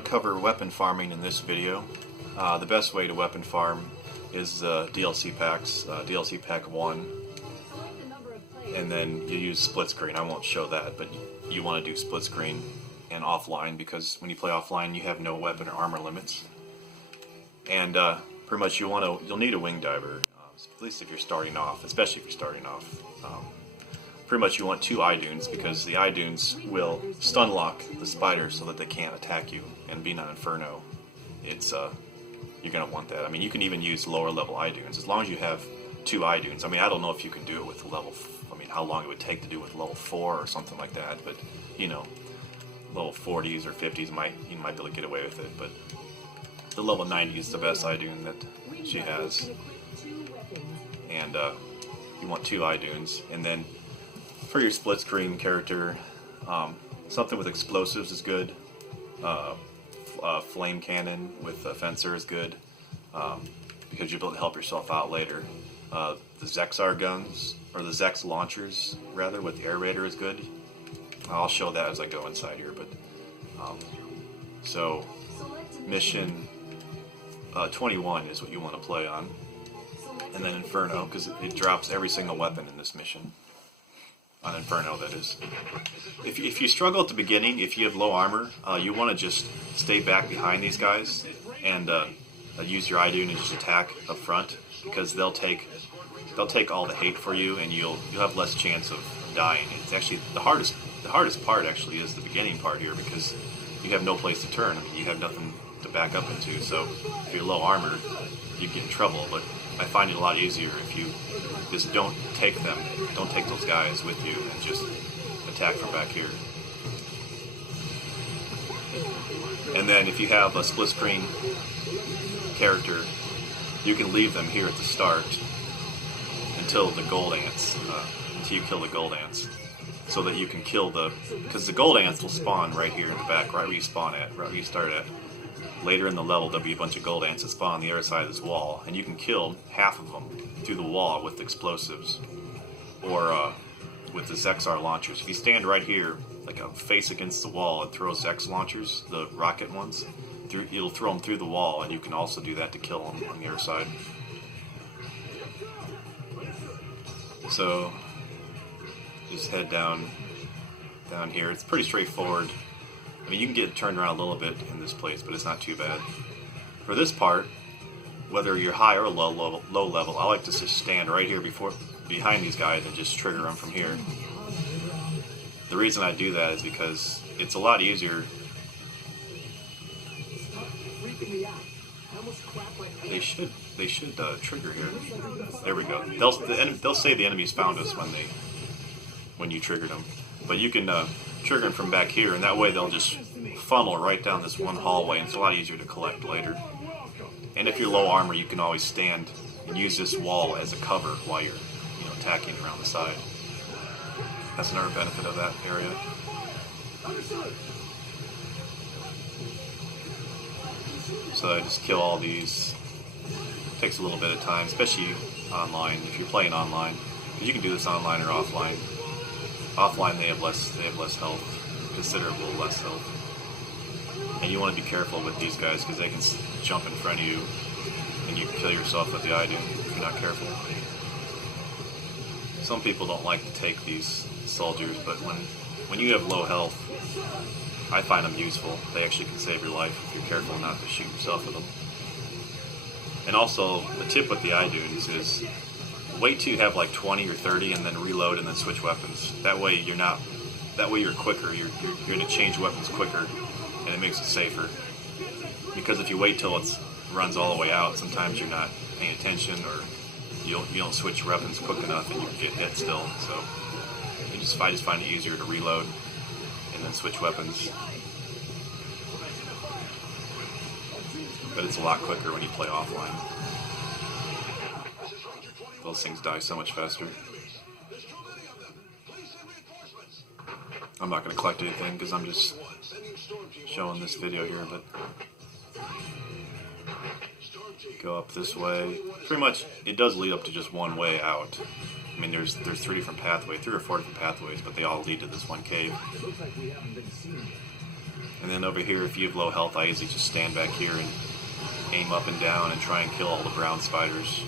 want to cover weapon farming in this video. The best way to weapon farm is DLC packs, DLC pack 1, and then you use split screen. I won't show that, but you want to do split screen and offline, because when you play offline you have no weapon or armor limits. And pretty much you'll need a wing diver, at least if you're starting off, especially if you're starting off. Pretty much you want 2 eye dunes, because the eye dunes will stun lock the spiders so that they can't attack you. And being on Inferno, it's you're gonna want that. I mean, you can even use lower level eye dunes as long as you have 2 eye dunes. I mean, I don't know if you can do it with level. I mean, how long it would take to do it with level 4 or something like that. But you know, level 40s or 50s you might be able to get away with it. But the level 90 is the best eye dune that she has, and you want 2 eye dunes. And then for your split screen character, something with explosives is good. Flame cannon with a fencer is good, because you'll be able to help yourself out later. The Zexar guns, or the Zex launchers rather, with the air raider is good. I'll show that as I go inside here. But so mission 21 is what you want to play on, and then Inferno, because it drops every single weapon in this mission. On Inferno, that is. If you struggle at the beginning, if you have low armor, you want to just stay back behind these guys and use your eye dune and just attack up front, because they'll take all the hate for you, and you'll have less chance of dying. It's actually the hardest part actually is the beginning part here, because you have no place to turn. I mean, you have nothing to back up into. So if you're low armor, you get in trouble. But I find it a lot easier if you just don't take those guys with you, and just attack from back here. And then if you have a split screen character, you can leave them here at the start until the gold ants, until you kill the gold ants, so that you can kill because the gold ants will spawn right here in the back, right where you spawn at, right where you start at. Later in the level, there'll be a bunch of gold ants that spawn on the other side of this wall, and you can kill half of them through the wall with explosives, or with the Zexar launchers. If you stand right here, like a face against the wall, and throw Zex launchers, the rocket ones, you'll throw them through the wall, and you can also do that to kill them on the other side. So just head down here. It's pretty straightforward. I mean, you can get it turned around a little bit in this place, but it's not too bad. For this part, whether you're high or low level, I like to just stand right here behind these guys and just trigger them from here. The reason I do that is because it's a lot easier. They should trigger here. There we go. They'll say the enemies found us when you triggered them, but you can trigger them from back here, and that way they'll just funnel right down this one hallway, and it's a lot easier to collect later. And if you're low armor, you can always stand and use this wall as a cover while you're attacking around the side. That's another benefit of that area. So I just kill all these. Takes a little bit of time, especially online, if you're playing online, because you can do this online or offline. Offline they have less health, considerable less health, and you want to be careful with these guys, because they can jump in front of you and you can kill yourself with the eye dune if you're not careful. Some people don't like to take these soldiers, but when you have low health, I find them useful. They actually can save your life if you're careful not to shoot yourself with them. And also, the tip with the eye dunes is wait till you have like 20 or 30, and then reload, and then switch weapons. That way you're quicker. You're going to change weapons quicker, and it makes it safer. Because if you wait till it runs all the way out, sometimes you're not paying attention, or you don't switch weapons quick enough, and you get hit still. So I just find it easier to reload and then switch weapons. But it's a lot quicker when you play offline. Those things die so much faster. I'm not going to collect anything because I'm just showing this video here, but go up this way. Pretty much, it does lead up to just one way out. I mean, there's 3 or 4 different pathways, but they all lead to this one cave. And then over here, if you have low health, I usually just stand back here and aim up and down and try and kill all the brown spiders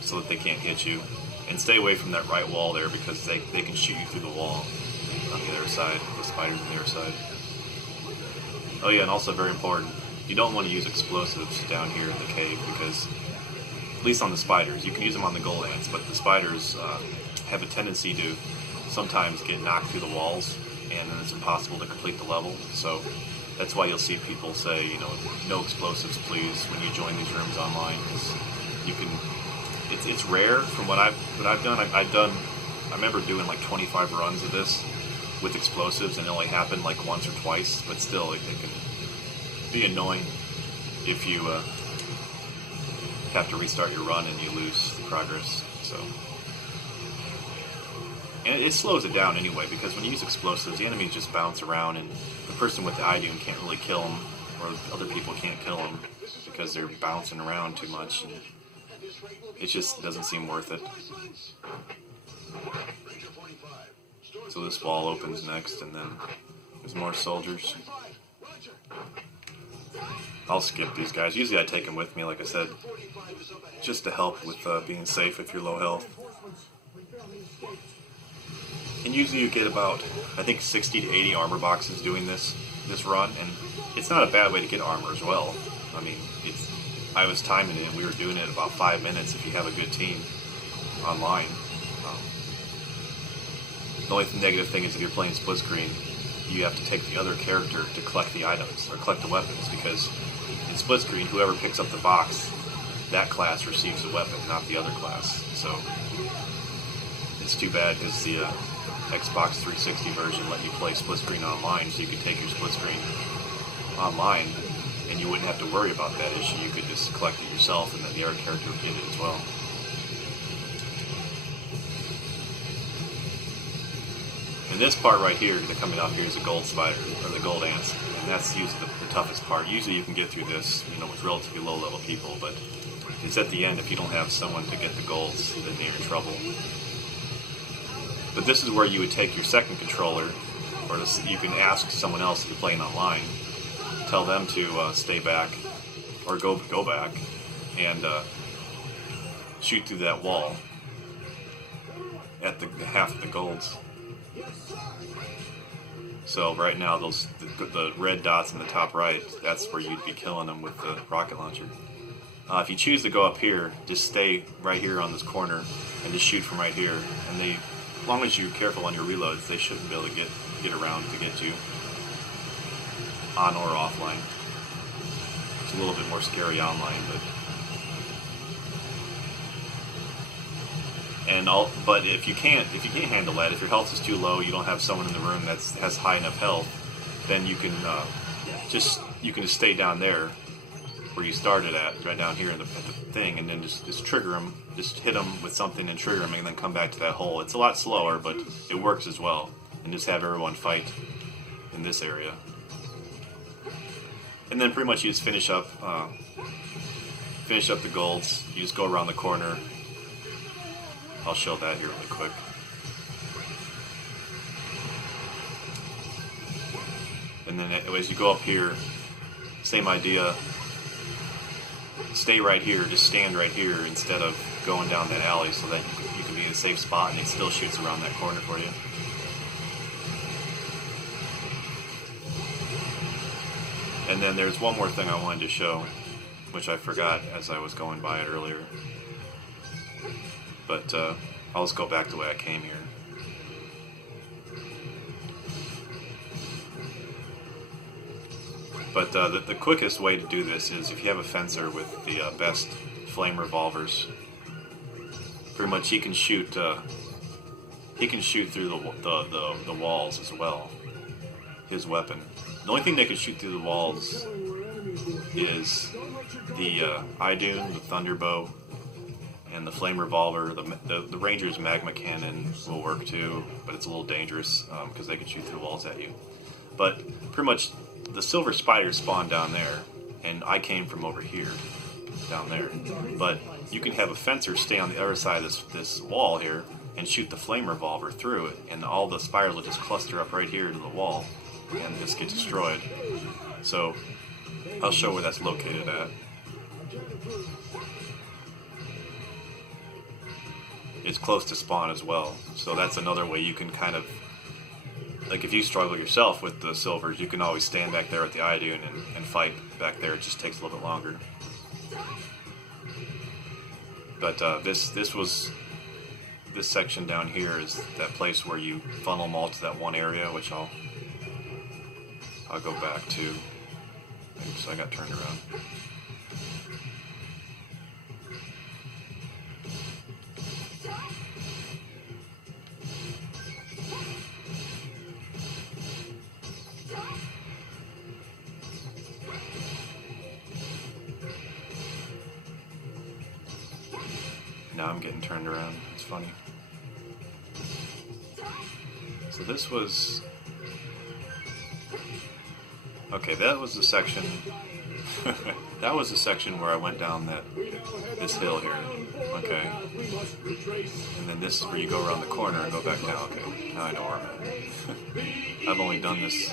so that they can't hit you. And stay away from that right wall there because they can shoot you through the wall on the other side, the spiders on the other side. Oh yeah, and also very important, you don't want to use explosives down here in the cave because, at least on the spiders, you can use them on the gold ants, but the spiders have a tendency to sometimes get knocked through the walls and then it's impossible to complete the level. So that's why you'll see people say, you know, no explosives please when you join these rooms online, because you can, it's rare from what I've done. I remember doing like 25 runs of this with explosives and it only happened like once or twice, but still it can be annoying if you have to restart your run and you lose progress. So, and it slows it down anyway, because when you use explosives, the enemies just bounce around and the person with the iDoom can't really kill them, or other people can't kill them because they're bouncing around too much, and it just doesn't seem worth it. So this wall opens next, and then there's more soldiers. I'll skip these guys. Usually I take them with me, like I said, just to help with being safe if you're low health. And usually you get about, I think, 60 to 80 armor boxes doing this run, and it's not a bad way to get armor as well. I mean, I was timing it, and we were doing it about 5 minutes if you have a good team online. The only negative thing is if you're playing split screen, you have to take the other character to collect the items, or collect the weapons, because in split screen, whoever picks up the box, that class receives the weapon, not the other class. So it's too bad, because the Xbox 360 version let you play split screen online, so you could take your split screen online, and you wouldn't have to worry about that issue. You could just collect it yourself, and then the other character would get it as well. And this part right here, the coming up here, is the gold spider, or the gold ants, and that's usually the toughest part. Usually you can get through this, you know, with relatively low level people, but it's at the end, if you don't have someone to get the golds, then you're in trouble. But this is where you would take your second controller, or you can ask someone else if you're playing online, tell them to stay back, or go back, and shoot through that wall at the half of the golds. So right now, the red dots in the top right, that's where you'd be killing them with the rocket launcher. If you choose to go up here, just stay right here on this corner and just shoot from right here. And as long as you're careful on your reloads, they shouldn't be able to get around to get you on or offline. It's a little bit more scary online, but if you can't handle that, if your health is too low, you don't have someone in the room that has high enough health, then you can just stay down there where you started at, right down here at the thing, and then just trigger them, just hit them with something and trigger them, and then come back to that hole. It's a lot slower, but it works as well. And just have everyone fight in this area, and then pretty much you just finish up the golds. You just go around the corner. I'll show that here really quick. And then as you go up here, same idea. Stay right here, just stand right here instead of going down that alley, so that you can be in a safe spot and it still shoots around that corner for you. And then there's one more thing I wanted to show, which I forgot as I was going by it earlier. But I'll just go back the way I came here. But the quickest way to do this is if you have a fencer with the best flame revolvers. Pretty much he can shoot through the walls as well. His weapon. The only thing that can shoot through the walls is the iDoom, the Thunderbow, and the flame revolver. The Ranger's magma cannon will work too, but it's a little dangerous because they can shoot through the walls at you. But pretty much the silver spiders spawn down there, and I came from over here, down there. But you can have a fencer stay on the other side of this wall here and shoot the flame revolver through it, and all the spiders will just cluster up right here to the wall and just get destroyed. So I'll show where that's located at. It's close to spawn as well, so that's another way you can kind of, like if you struggle yourself with the silvers, you can always stand back there at the eye dune and fight back there. It just takes a little bit longer. But this section down here is that place where you funnel them all to that one area, which I'll go back to. Oops, I got turned around. Now I'm getting turned around. It's funny. So this was... Okay, that was the section... that was the section where I went down this hill here. Okay. And then this is where you go around the corner and go back down. Okay, now I know where I'm at. I've only done this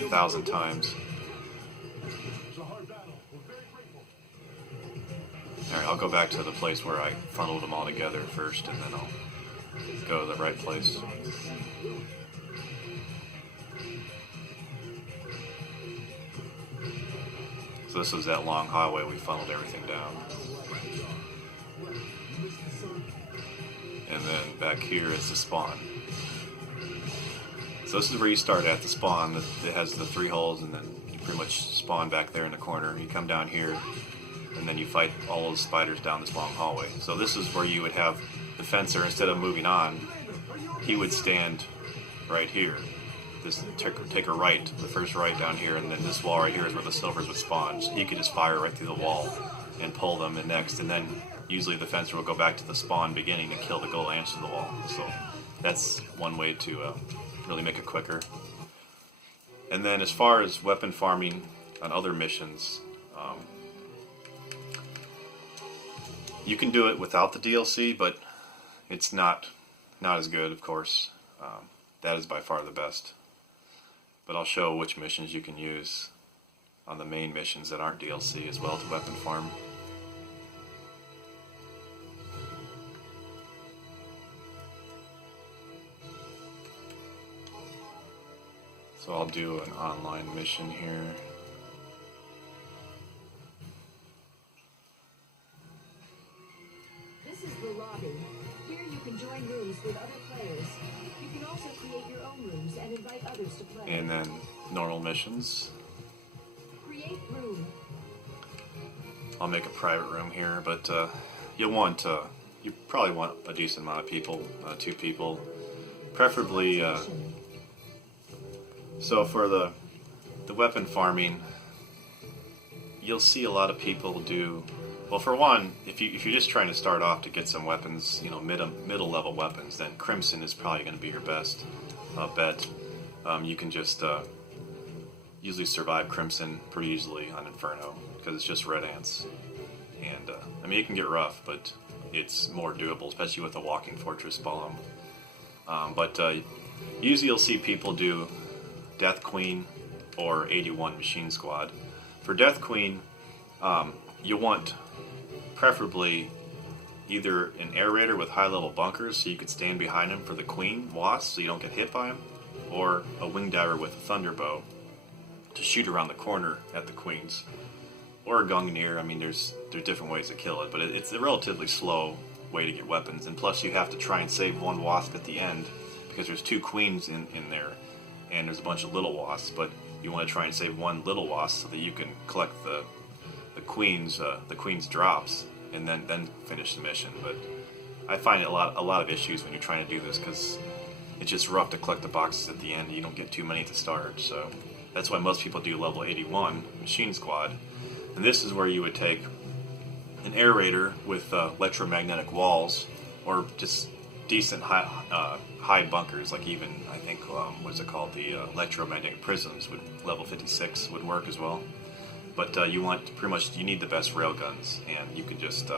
1,000 times. Alright, I'll go back to the place where I funneled them all together first, and then I'll go to the right place. So this was that long highway we funneled everything down. And then back here is the spawn. So this is where you start at, the spawn. It has the 3 holes, and then you pretty much spawn back there in the corner. You come down here, and then you fight all those spiders down this long hallway. So this is where you would have the fencer, instead of moving on, he would stand right here. This take a right, the first right down here, and then this wall right here is where the silvers would spawn. So he could just fire right through the wall and pull them in next, and then usually the fencer will go back to the spawn beginning and kill the gold ants to the wall. So that's one way to really make it quicker. And then as far as weapon farming on other missions, you can do it without the DLC, but it's not as good, of course. That is by far the best. But I'll show which missions you can use on the main missions that aren't DLC as well to weapon farm. So I'll do an online mission here. This is the lobby. Here you can join rooms with other players. You can also create your own rooms and invite others to play. And then normal missions. Create room. I'll make a private room here, but you probably want a decent amount of people, 2 people, preferably. So for the weapon farming, you'll see a lot of people do. Well, for one, if you're just trying to start off to get some weapons, middle level weapons, then Crimson is probably going to be your best bet. You can just usually survive Crimson pretty easily on Inferno because it's just red ants, and I mean it can get rough, but it's more doable, especially with the Walking Fortress bomb. But usually you'll see people do Death Queen or 81 Machine Squad. For Death Queen, you want preferably either an aerator with high level bunkers so you could stand behind him for the Queen wasp so you don't get hit by him, or a wing diver with a thunderbow to shoot around the corner at the Queens, or a Gungnir. I mean, there's different ways to kill it, but it's a relatively slow way to get weapons, and plus you have to try and save one wasp at the end because there's 2 Queens in there, and there's a bunch of little wasps, but you want to try and save one little wasp so that you can collect the Queen's drops and then finish the mission. But I find a lot of issues when you're trying to do this because it's just rough to collect the boxes at the end. You don't get too many to start, so that's why most people do level 81 Machine Squad. And this is where you would take an aerator with electromagnetic walls, or just decent high bunkers, like even I think what's it called, the electromagnetic prisms would level 56 would work as well. But you need the best railguns, and you can just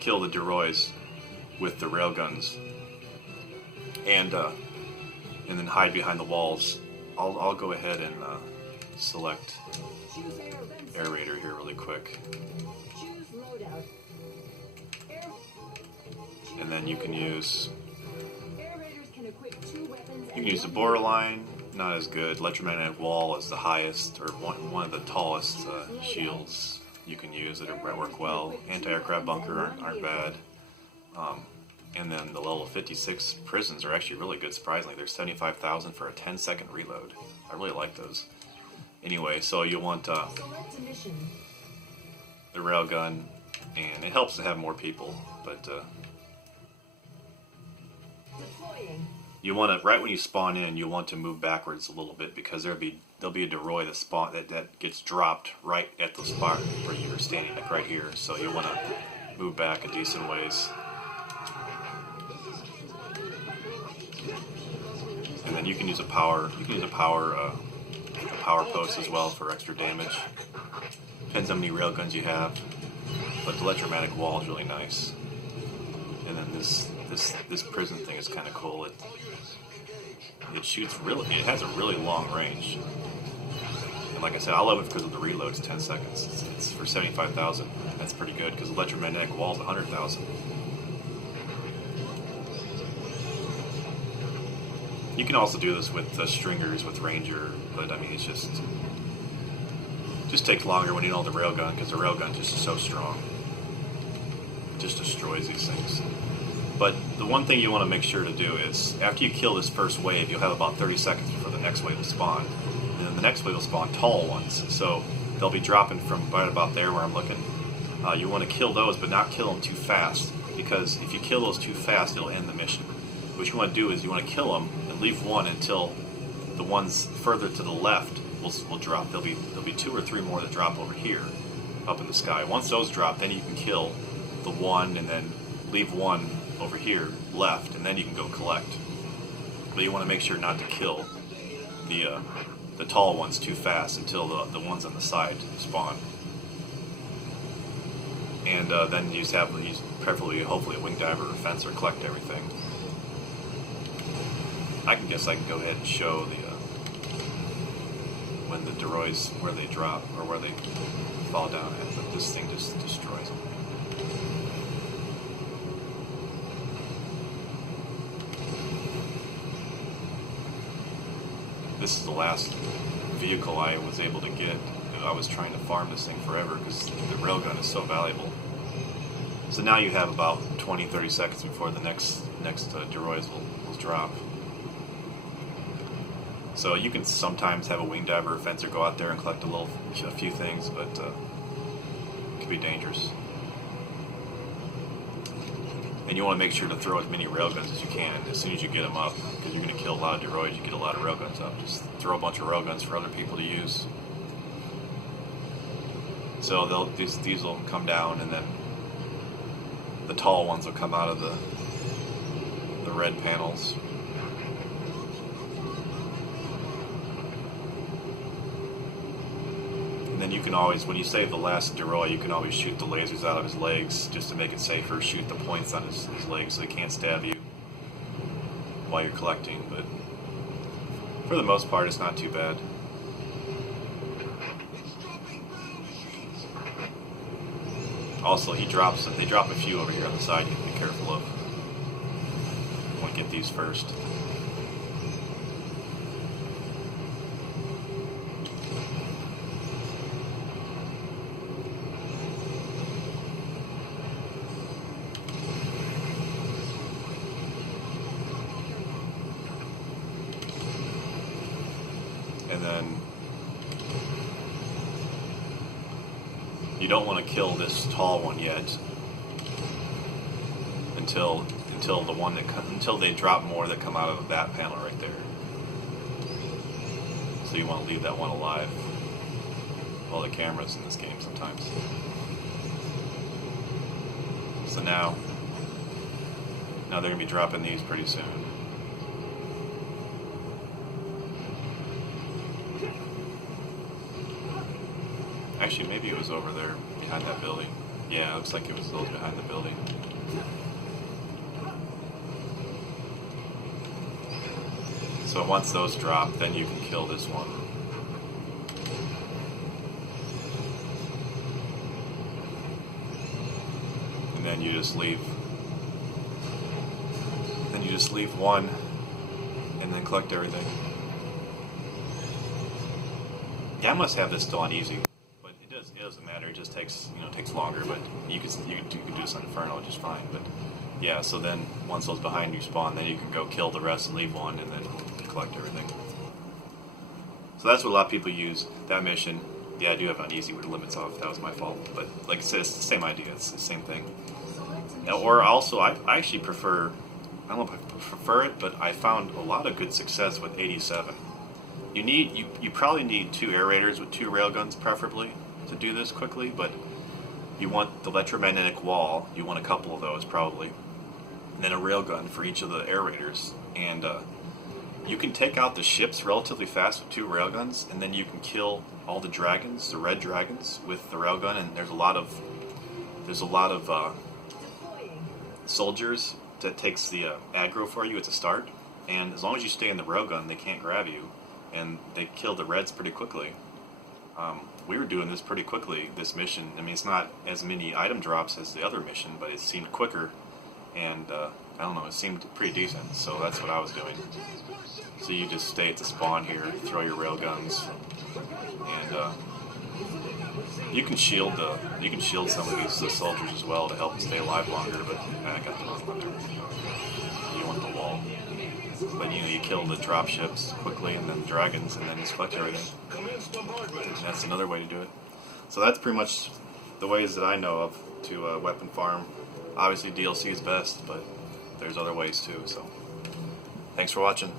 kill the Duroys with the railguns, and then hide behind the walls. I'll go ahead and select Air Raider here really quick, and then you can use the borderline. Not as good. Electromagnetic wall is the highest, or one of the tallest shields you can use that work well. Anti-aircraft bunker aren't bad. And then the level 56 prisons are actually really good, surprisingly. They're 75,000 for a 10-second reload. I really like those. Anyway, so you want the railgun, and it helps to have more people, but you want to, right when you spawn in, you want to move backwards a little bit, because there'll be a Deroy that gets dropped right at the spot where you're standing, like right here. So you want to move back a decent ways. And then you can use a power post as well for extra damage. Depends how many railguns you have, but the electromagnetic wall is really nice. And then this prison thing is kind of cool. It shoots really. It has a really long range. And like I said, I love it because of the reload. It's 10 seconds. It's for 75,000. That's pretty good, because the electromagnetic wall is 100,000. You can also do this with stringers, with Ranger, but I mean, it's just takes longer when you know the railgun, because the railgun just is so strong. It just destroys these things. But the one thing you want to make sure to do is, after you kill this first wave, you'll have about 30 seconds before the next wave will spawn. And then the next wave will spawn tall ones, so they'll be dropping from right about there where I'm looking. You want to kill those, but not kill them too fast, because if you kill those too fast, it'll end the mission. What you want to do is you want to kill them and leave one until the ones further to the left will drop. There'll be 2 or 3 more that drop over here, up in the sky. Once those drop, then you can kill the one and then leave one over here left, and then you can go collect. But you want to make sure not to kill the tall ones too fast until the ones on the side spawn. And then you just preferably, hopefully, a wing diver or fencer collect everything. I can go ahead and show when the Deroys, where they drop or where they fall down at, but this thing just destroys them. This is the last vehicle I was able to get. I was trying to farm this thing forever because the railgun is so valuable. So now you have about 20-30 seconds before the next Deroys will drop. So you can sometimes have a wing diver or fencer go out there and collect a few things, but it can be dangerous. And you want to make sure to throw as many railguns as you can as soon as you get them up, because you're going to kill a lot of Deroys. You get a lot of railguns up. Just throw a bunch of railguns for other people to use. So these will come down, and then the tall ones will come out of the red panels. And then you can always, when you save the last Deroy, you can always shoot the lasers out of his legs just to make it safer. Shoot the points on his legs so he can't stab you while you're collecting. But for the most part, it's not too bad. Also, they drop a few over here on the side. You can be careful of. You want to get these first. And then you don't want to kill this tall one yet until they drop more that come out of that panel right there. So you want to leave that one alive. Well, the cameras in this game sometimes. So now they're going to be dropping these pretty soon. Actually, maybe it was over there behind that building. Yeah, it looks like it was those behind the building. So once those drop, then you can kill this one. And then you just leave. Then you just leave one, and then collect everything. Yeah, I must have this still on easy, but it doesn't matter. It just takes takes longer. But you can do this on Inferno just fine. But yeah, so then once those behind you spawn, then you can go kill the rest and leave one, and then collect everything. So that's what a lot of people use that mission. Yeah, I do have it on easy with the limits off. That was my fault. But like I said, it's the same idea. It's the same thing. Or also, I actually prefer. I don't know if I prefer it, but I found a lot of good success with 87. You probably need 2 air raiders with 2 railguns preferably to do this quickly, but you want the electromagnetic wall. You want a couple of those probably, and then a railgun for each of the air raiders. And you can take out the ships relatively fast with 2 railguns, and then you can kill all the dragons, the red dragons, with the railgun. And there's a lot of soldiers that takes the aggro for you at the start, and as long as you stay in the railgun, they can't grab you, and they kill the reds pretty quickly. We were doing this pretty quickly, this mission. I mean, it's not as many item drops as the other mission, but it seemed quicker, and I don't know, it seemed pretty decent, so that's what I was doing. So you just stay at the spawn here, throw your railguns, and you can shield some of these soldiers as well to help them stay alive longer, but I got the wrong button. You want the wall. But you kill the drop ships quickly, and then the dragons, and then just collect everything. And that's another way to do it. So that's pretty much the ways that I know of to weapon farm. Obviously DLC is best, but there's other ways too. So thanks for watching.